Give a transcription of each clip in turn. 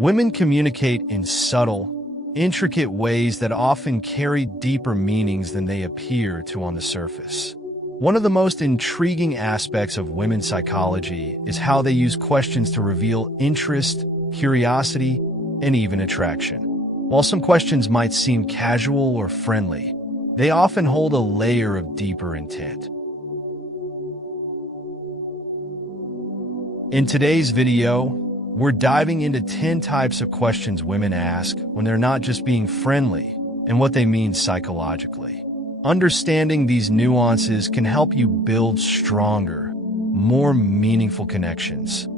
Women communicate in subtle, intricate ways that often carry deeper meanings than they appear to on the surface. One of the most intriguing aspects of women's psychology is how they use questions to reveal interest, curiosity, and even attraction. While some questions might seem casual or friendly, they often hold a layer of deeper intent. In today's video, we're diving into 10 types of questions women ask when they're not just being friendly and what they mean psychologically. Understanding these nuances can help you build stronger, more meaningful connections.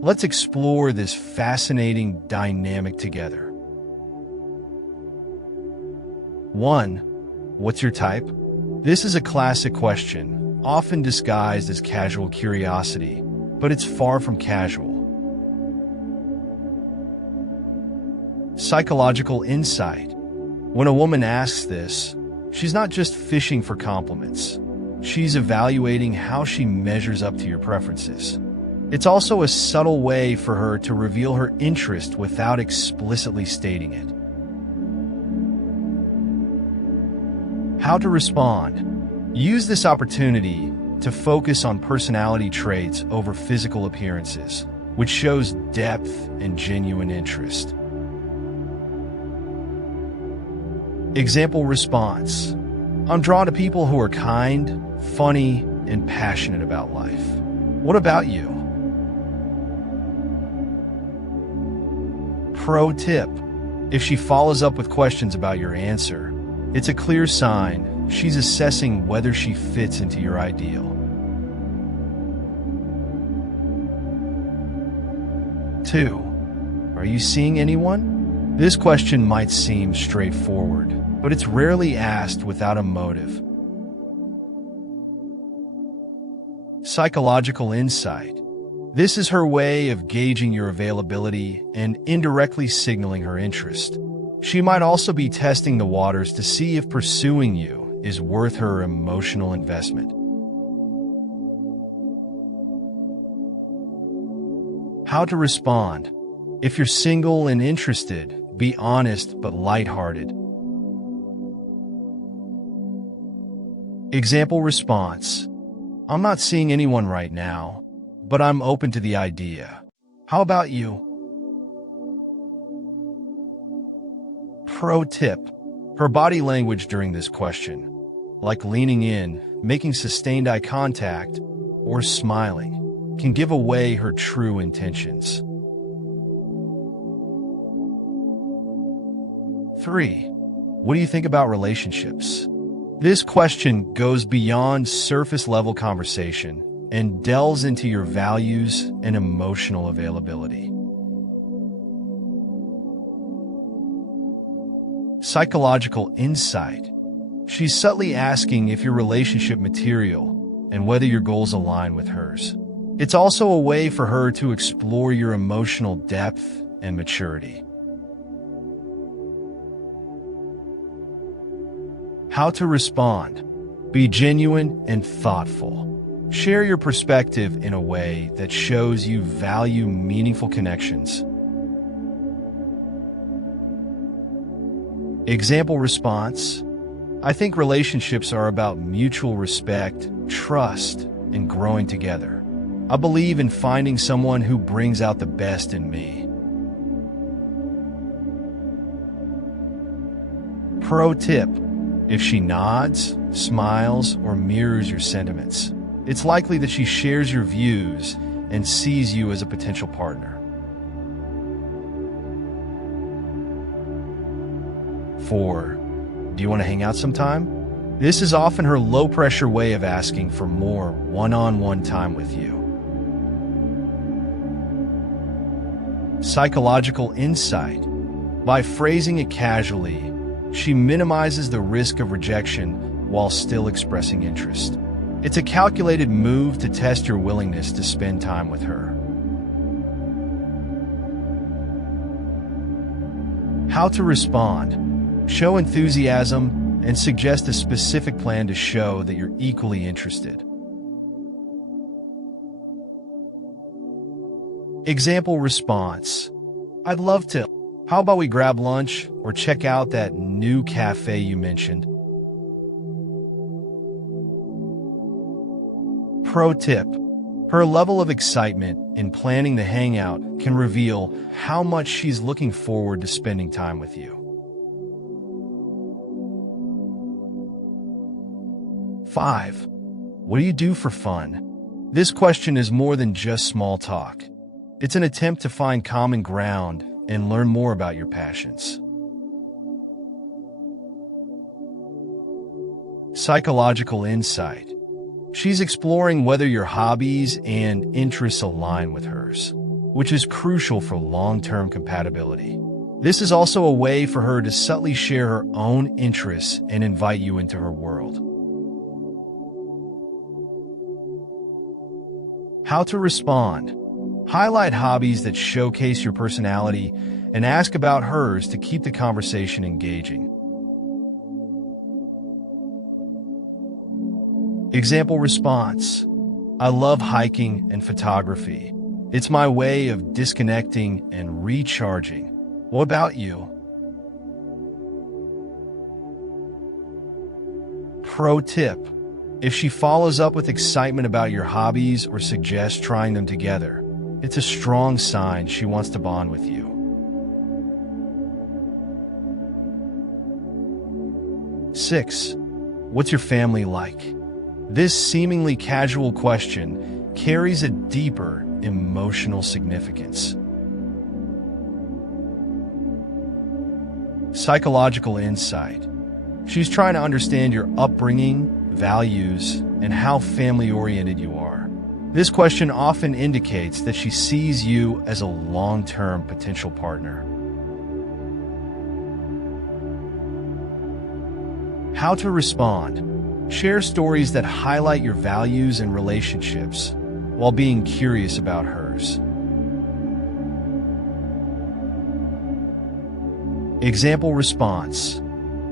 Let's explore this fascinating dynamic together. 1. What's your type? This is a classic question, often disguised as casual curiosity, but it's far from casual. Psychological insight. When a woman asks this, she's not just fishing for compliments. She's evaluating how she measures up to your preferences. It's also a subtle way for her to reveal her interest without explicitly stating it. How to respond. Use this opportunity to focus on personality traits over physical appearances, which shows depth and genuine interest. Example response. I'm drawn to people who are kind, funny, and passionate about life. What about you? Pro tip. If she follows up with questions about your answer, it's a clear sign she's assessing whether she fits into your ideal. 2. Are you seeing anyone? This question might seem straightforward, but it's rarely asked without a motive. Psychological insight. This is her way of gauging your availability and indirectly signaling her interest. She might also be testing the waters to see if pursuing you is worth her emotional investment. How to respond. If you're single and interested, be honest but lighthearted. Example response. I'm not seeing anyone right now, but I'm open to the idea. How about you? Pro tip. Her body language during this question, like leaning in, making sustained eye contact, or smiling, can give away her true intentions. 3. What do you think about relationships? This question goes beyond surface-level conversation and delves into your values and emotional availability. Psychological insight. She's subtly asking if your relationship material and whether your goals align with hers. It's also a way for her to explore your emotional depth and maturity. How to respond. Be genuine and thoughtful. Share your perspective in a way that shows you value meaningful connections. Example response. I think relationships are about mutual respect, trust, and growing together. I believe in finding someone who brings out the best in me. Pro tip. If she nods, smiles, or mirrors your sentiments, it's likely that she shares your views and sees you as a potential partner. 4. Do you want to hang out sometime? This is often her low-pressure way of asking for more one-on-one time with you. Psychological insight. By phrasing it casually, she minimizes the risk of rejection while still expressing interest. It's a calculated move to test your willingness to spend time with her. How to respond. Show enthusiasm and suggest a specific plan to show that you're equally interested. Example response: I'd love to. How about we grab lunch or check out that new cafe you mentioned? Pro tip: her level of excitement in planning the hangout can reveal how much she's looking forward to spending time with you. 5. What do you do for fun? This question is more than just small talk. It's an attempt to find common ground and learn more about your passions. Psychological insight: she's exploring whether your hobbies and interests align with hers, which is crucial for long-term compatibility. This is also a way for her to subtly share her own interests and invite you into her world. How to respond: highlight hobbies that showcase your personality and ask about hers to keep the conversation engaging. Example response: I love hiking and photography. It's my way of disconnecting and recharging. What about you? Pro tip: if she follows up with excitement about your hobbies or suggests trying them together, it's a strong sign she wants to bond with you. 6. What's your family like? This seemingly casual question carries a deeper emotional significance. Psychological insight: she's trying to understand your upbringing, values, and how family-oriented you are. This question often indicates that she sees you as a long-term potential partner. How to respond: share stories that highlight your values and relationships while being curious about hers. Example response: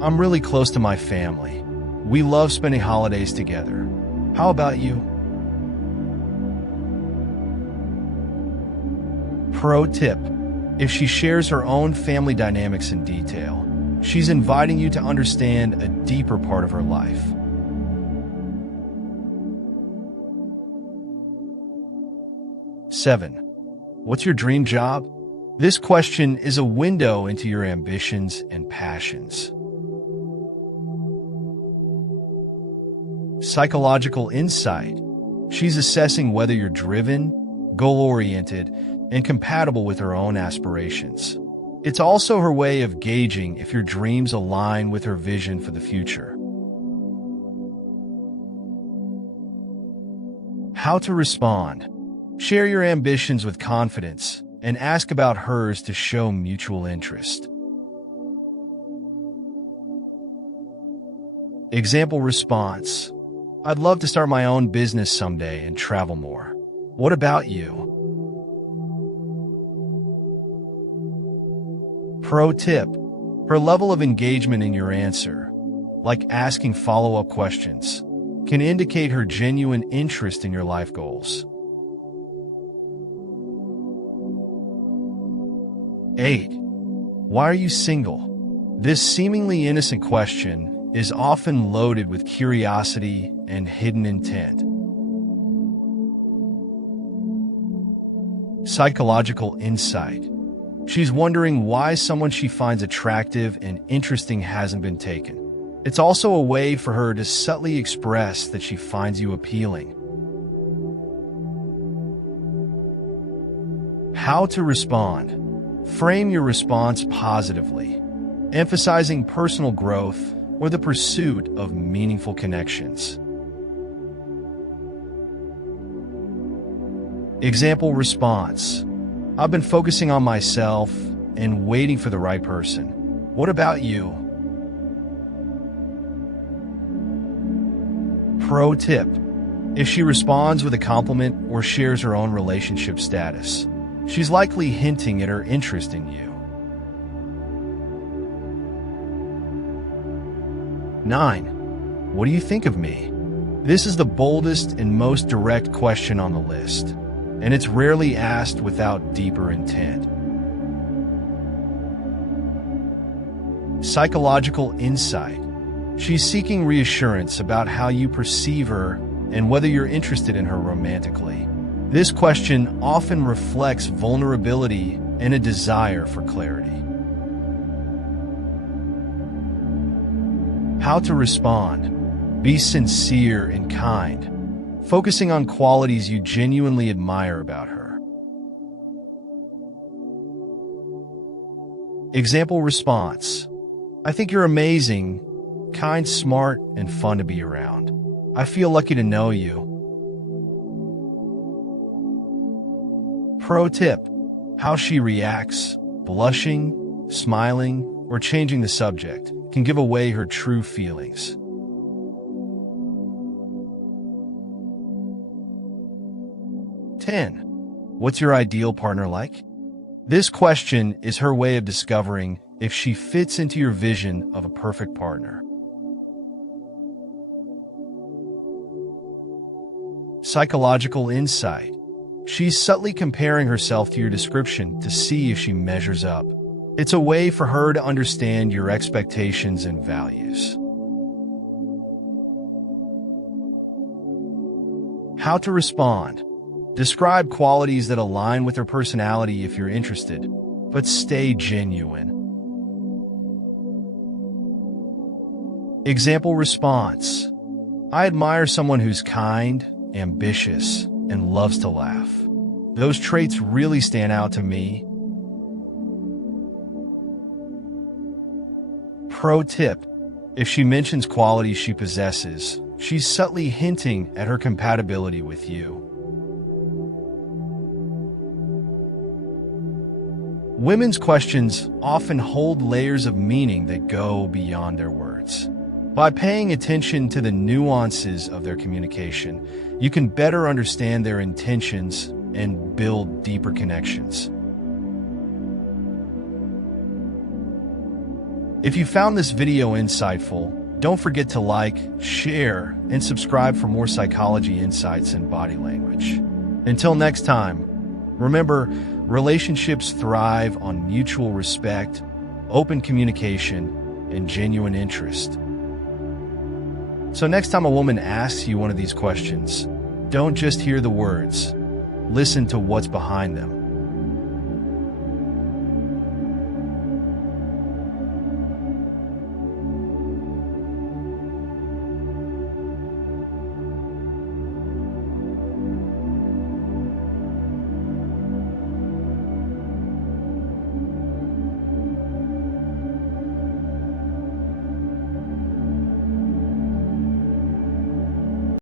I'm really close to my family. We love spending holidays together. How about you? Pro tip: if she shares her own family dynamics in detail, she's inviting you to understand a deeper part of her life. Seven. What's your dream job? This question is a window into your ambitions and passions. Psychological insight: she's assessing whether you're driven, goal-oriented, and compatible with her own aspirations. It's also her way of gauging if your dreams align with her vision for the future. How to respond: share your ambitions with confidence and ask about hers to show mutual interest. Example response: I'd love to start my own business someday and travel more. What about you? Pro tip: her level of engagement in your answer, like asking follow-up questions, can indicate her genuine interest in your life goals. 8. Why are you single? This seemingly innocent question is often loaded with curiosity and hidden intent. Psychological insight: she's wondering why someone she finds attractive and interesting hasn't been taken. It's also a way for her to subtly express that she finds you appealing. How to respond: frame your response positively, emphasizing personal growth or the pursuit of meaningful connections. Example response: I've been focusing on myself and waiting for the right person. What about you? Pro tip: if she responds with a compliment or shares her own relationship status, she's likely hinting at her interest in you. 9. What do you think of me? This is the boldest and most direct question on the list. and it's rarely asked without deeper intent. Psychological insight. She's seeking reassurance about how you perceive her and whether you're interested in her romantically. This question often reflects vulnerability and a desire for clarity. How to respond. Be sincere and kind, focusing on qualities you genuinely admire about her. Example response. I think you're amazing, kind, smart, and fun to be around. I feel lucky to know you. Pro tip. How she reacts, blushing, smiling, or changing the subject, can give away her true feelings. What's your ideal partner like? This question is her way of discovering if she fits into your vision of a perfect partner. Psychological insight. She's subtly comparing herself to your description to see if she measures up. It's a way for her to understand your expectations and values. How to respond. Describe qualities that align with her personality if you're interested, but stay genuine. Example response. I admire someone who's kind, ambitious, and loves to laugh. Those traits really stand out to me. Pro tip. If she mentions qualities she possesses, she's subtly hinting at her compatibility with you. Women's questions often hold layers of meaning that go beyond their words. By paying attention to the nuances of their communication, you can better understand their intentions and build deeper connections. If you found this video insightful, don't forget to like, share, and subscribe for more psychology insights and body language. Until next time, remember, relationships thrive on mutual respect, open communication, and genuine interest. So next time a woman asks you one of these questions, don't just hear the words. Listen to what's behind them.